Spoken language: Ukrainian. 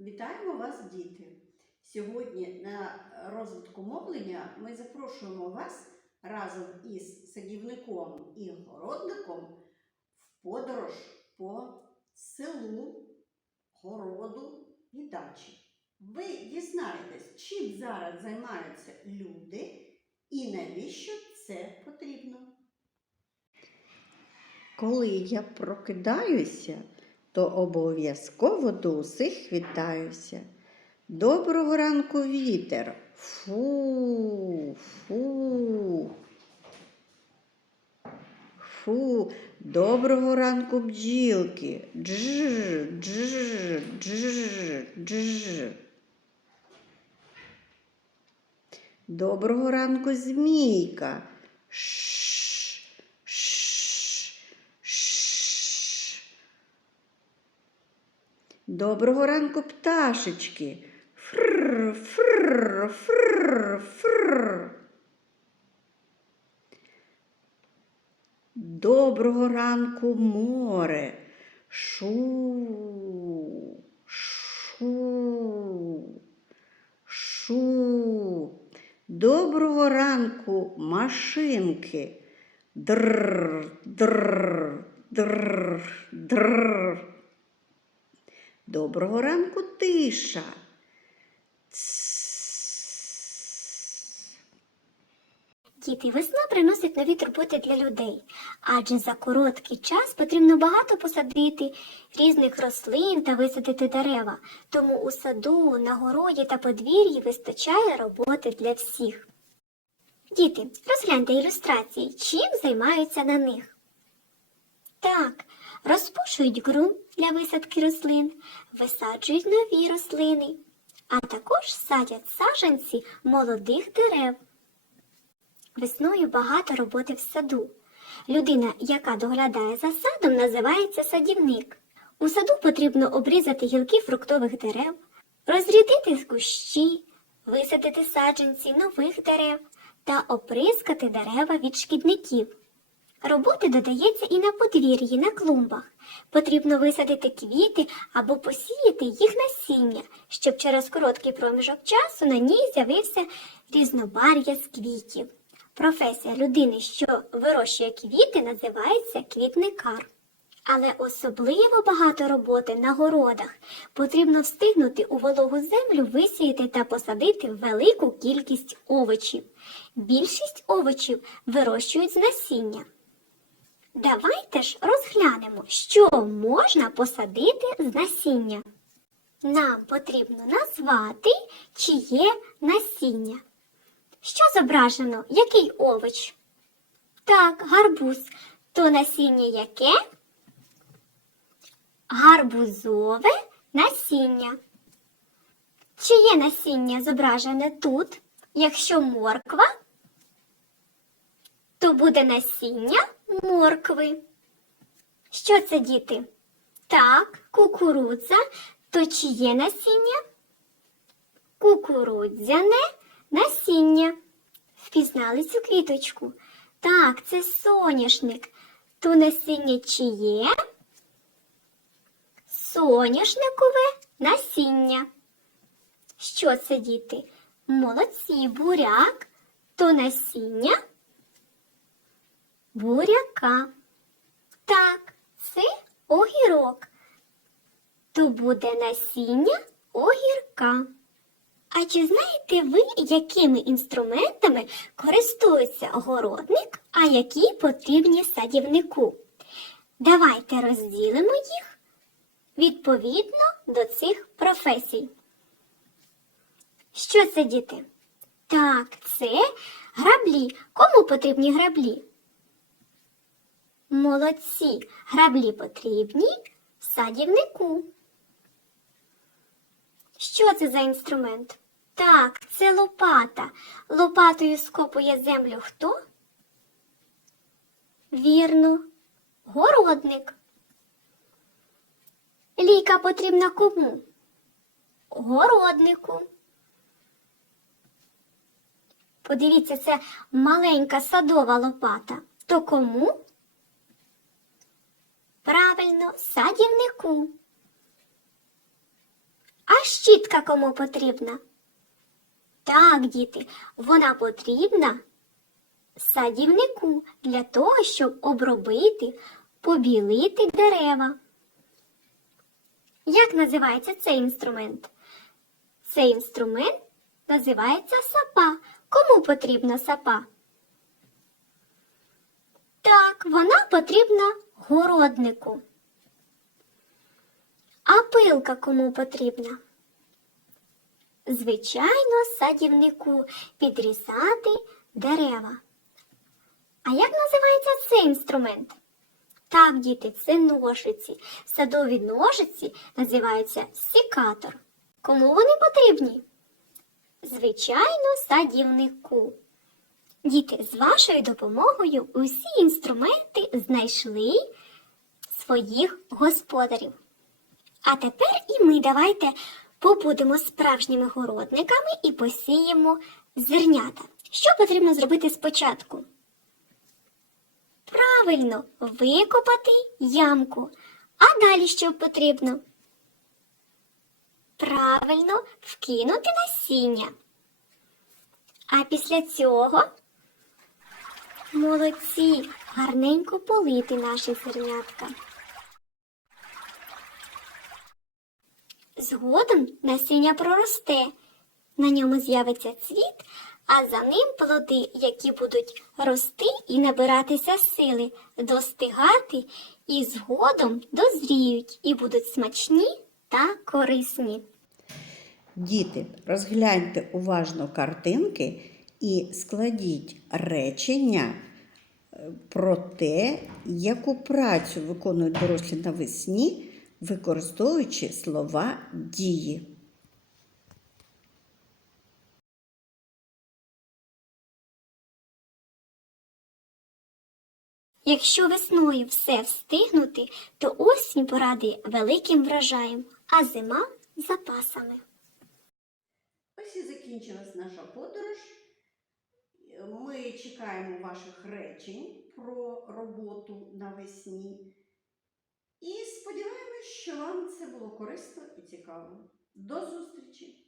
Вітаємо вас, діти! Сьогодні на розвитку мовлення ми запрошуємо вас разом із садівником і городником в подорож по селу, городу і дачі. Ви дізнаєтесь, чим зараз займаються люди і навіщо це потрібно. Коли я прокидаюся, то обов'язково до усіх вітаюся. Доброго ранку, вітер. Фу, фу. Фу, доброго ранку, бджілки. Дж, дж, дж, дж. Доброго ранку, змійка. Ш, ш, ш. Доброго ранку, пташечки. Фр, фр, фр, фр. Доброго ранку, море. Шу, шу, шу. Доброго ранку, машинки. Др, др, др, др. Доброго ранку, тиша. Діти, весна приносить нові турботи для людей, адже за короткий час потрібно багато посадити різних рослин та висадити дерева. Тому у саду, на городі та подвір'ї вистачає роботи для всіх. Діти, розгляньте ілюстрації, чим займаються на них. Так, розпушують ґрунт для висадки рослин, висаджують нові рослини, а також садять саджанці молодих дерев. Весною багато роботи в саду. Людина, яка доглядає за садом, називається садівник. У саду потрібно обрізати гілки фруктових дерев, розрядити кущі, висадити саджанці нових дерев та оприскати дерева від шкідників. Роботи додається і на подвір'ї, на клумбах. Потрібно висадити квіти або посіяти їх насіння, щоб через короткий проміжок часу на ній з'явився різнобар'я з квітів. Професія людини, що вирощує квіти, називається квітникар. Але особливо багато роботи на городах. Потрібно встигнути у вологу землю висіяти та посадити велику кількість овочів. Більшість овочів вирощують з насіння. Давайте ж розглянемо, що можна посадити з насіння. Нам потрібно назвати, чи є насіння. Що зображено? Який овоч? Так, гарбуз. То насіння яке? Гарбузове насіння. Чи є насіння зображене тут? Якщо морква, то буде насіння моркви. Що це, діти? Так, кукурудза. То чи є насіння? Кукурудзяне насіння. Впізнали цю квіточку? Так, це соняшник. То насіння чи є? Соняшникове насіння. Що це, діти? Молодці, буряк. То насіння буряка. Так, це огірок. То буде насіння огірка. А чи знаєте ви, якими інструментами користується городник, а які потрібні садівнику? Давайте розділимо їх відповідно до цих професій. Що це, діти? Так, це граблі. Кому потрібні граблі? Молодці, граблі потрібні садівнику. Що це за інструмент? Так, це лопата. Лопатою скопує землю хто? Вірно, городник. Ліка потрібна кому? Городнику. Подивіться, це маленька садова лопата. То кому? Правильно, садівнику. А щітка кому потрібна? Так, діти, вона потрібна садівнику для того, щоб обробити, побілити дерева. Як називається цей інструмент? Цей інструмент називається сапа. Кому потрібна сапа? Так, вона потрібна городнику. А пилка кому потрібна? Звичайно, садівнику підрізати дерева. А як називається цей інструмент? Так, діти, це ножиці. Садові ножиці називаються сікатор. Кому вони потрібні? Звичайно, садівнику. Діти, з вашою допомогою усі інструменти знайшли своїх господарів. А тепер і ми давайте побудемо справжніми городниками і посіємо зернята. Що потрібно зробити спочатку? Правильно, викопати ямку. А далі що потрібно? Правильно, вкинути насіння. А після цього молодці, гарненько полити наші зернятка. Згодом насіння проросте, на ньому з'явиться цвіт, а за ним плоди, які будуть рости і набиратися сили, достигати і згодом дозріють і будуть смачні та корисні. Діти, розгляньте уважно картинки і складіть речення е, про те, яку працю виконують дорослі навесні, використовуючи слова дії. Якщо весною все встигнути, то осінь порадує великим врожаєм, а зима запасами. Ось і закінчилась наша подорож. Чекаємо ваших речень про роботу навесні. І сподіваємось, що вам це було корисно і цікаво. До зустрічі!